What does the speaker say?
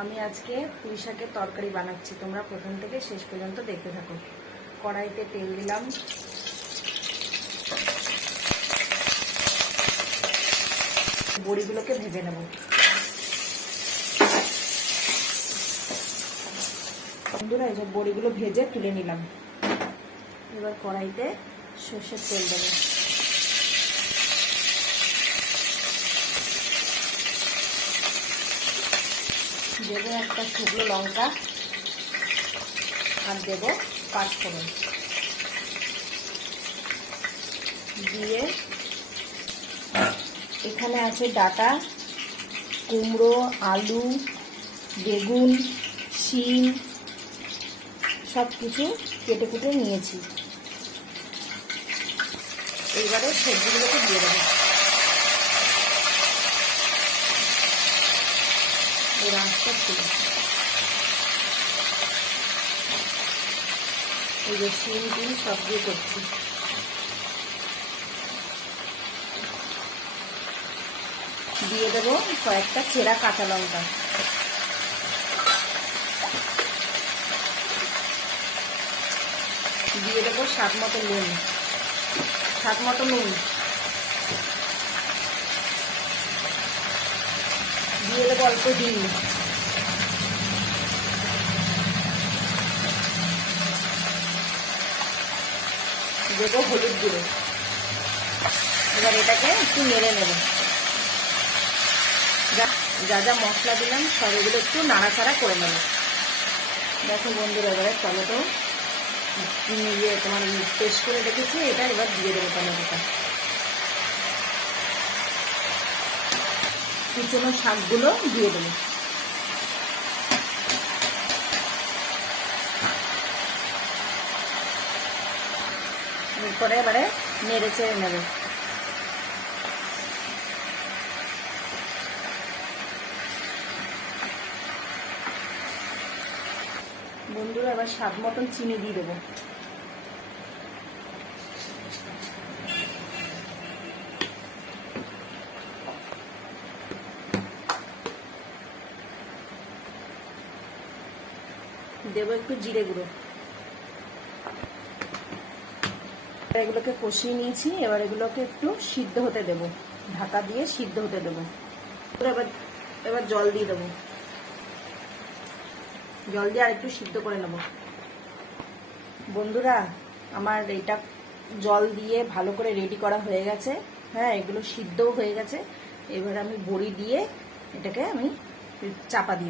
আমি আজকে পুঁই শাকের তরকারি বানাচ্ছি, তোমরা প্রথম থেকে শেষ পর্যন্ত দেখতে থাকো। কড়াইতে তেল দিলাম, বড়িগুলোকে ভেজে নেব। বন্ধুরা, এই যে বড়িগুলো ভেজে তুলে নিলাম। এবার কড়াইতে সর্ষের তেল দেবো। দেবো একটা শুকনো লঙ্কা আর দেবো পাঁচফোড়ন দিয়ে, এখানে আছে ডাঁটা কুমড়ো, আলু, বেগুন, শিম সব কিছু কেটে কুটে নিয়েছি। এইবারে সবজিগুলোকে দিয়ে দেবো। এই রাঁচটা ছিল, এই যে শিম টিম সব দিয়ে করছি। দিয়ে দেবো কয়েকটা চেরা কাঁচা লঙ্কা, দিয়ে দেবো স্বাদ মতো নুন, দিয়ে দেবো অল্প ডিম, দেবো হলুদ গুঁড়ো। এবার এটাকে একটু নেড়ে নেব। যা যা মশলা দিলাম সব এগুলো একটু নাড়াচাড়া করে নেব। দেখো বন্ধুরা, এবারে টমেটো তোমার পেস্ট করে রেখেছি, এটা এবার দিয়ে দেবো টমেটোটা। কুচনো শাকগুলো দিয়ে দেবো। এরপরে এবারে নেড়ে চেড়ে নেবে। বন্ধুরা, এবার স্বাদ মতন চিনি দিয়ে দেবো। দেবো একটু জিরে গুঁড়ো। এগুলোকে কষিয়ে নিয়েছি, এবার এগুলোকে একটু সিদ্ধ হতে দেব, ঢাকা দিয়ে সিদ্ধ হতে দেবো। এবার জল দিয়ে দেবো, জল দিয়ে আর একটু সিদ্ধ করে নেব। বন্ধুরা, আমার এটা জল দিয়ে ভালো করে রেডি করা হয়ে গেছে। হ্যাঁ, এগুলো সিদ্ধও হয়ে গেছে। এবার আমি বড়ি দিয়ে এটাকে আমি চাপা দিয়ে